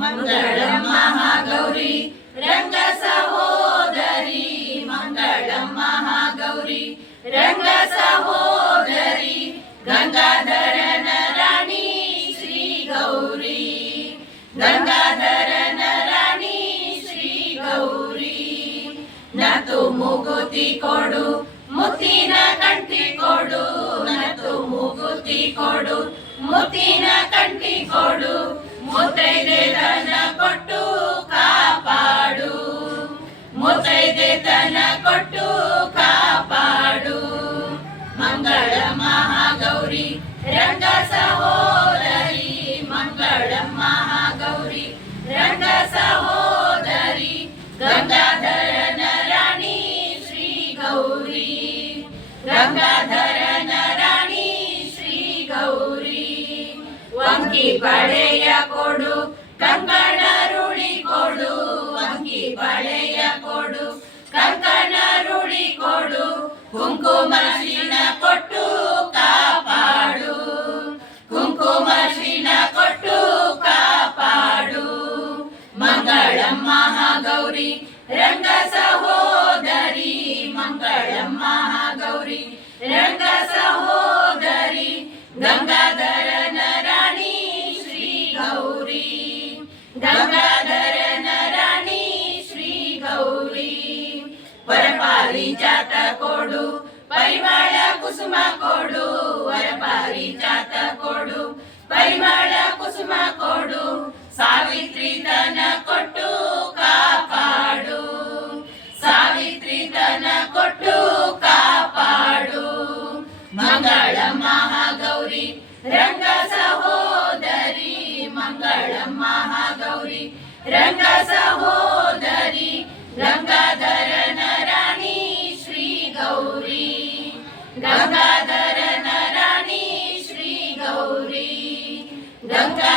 मङ्गलं महागौरी रङ्ग सहोदरी मङ्गलं महागौरी रङ्ग सहोदरी गङ्गाधरन राणी श्री गौरी गङ्गाधरन राणी श्री गौरी ನತು ಮೂಗುತಿ ಕೊಡು ಮುತ್ತಿನ ಕಂಠಿ ಕೊಡು ನತು ಮೂಗುತಿ ಕೊಡು ಮುತ್ತಿನ ಕಂಠಿ ಕೊಡು ರಂಗ ಸಹೋದರಿ ಮಂಗಳ ಮಹಾಗೌರಿ. ರಂಗ ಸಹೋದರಿ ಗಂಗಾಧರನ ರಾಣಿ ಶ್ರೀ ಗೌರಿ. ಗಂಗಾಧರನ ರಾಣಿ ಶ್ರೀ ಗೌರಿ. ವಂಕಿ ಪಡೆಯ ಕೊಡು ಕಂಕಣ ರುಳಿ ಕೊಡು. ವಂಕಿ ಪಡೆಯ ಕೊಡು ಕಂಕಣ ರುಳಿ ಕೊಡು ಮಹಾಗೌರಿ, ರಂಗ ಸಹೋದರಿ ಮಂಗಳಂ ಮಹಾಗೌರಿ, ರಂಗ ಸಹೋದರಿ ಗಂಗಾಧರನ ರಾಣಿ ಶ್ರೀ ಗೌರಿ ಗಂಗಾಧರನ ರಾಣಿ ಶ್ರೀ ಗೌರಿ ವರಪಾರಿಜಾತ ಕೊಡು ಪರಿಮಳ ಕುಸುಮ ಕೊಡು ರಂಗ ಸಹೋದರಿ ಗಂಗಾಧರನ ರಾಣಿ ಶ್ರೀ ಗೌರಿ ಗಂಗಾಧರನ ರಾಣಿ ಶ್ರೀ ಗೌರಿ. ಗಂಗಾ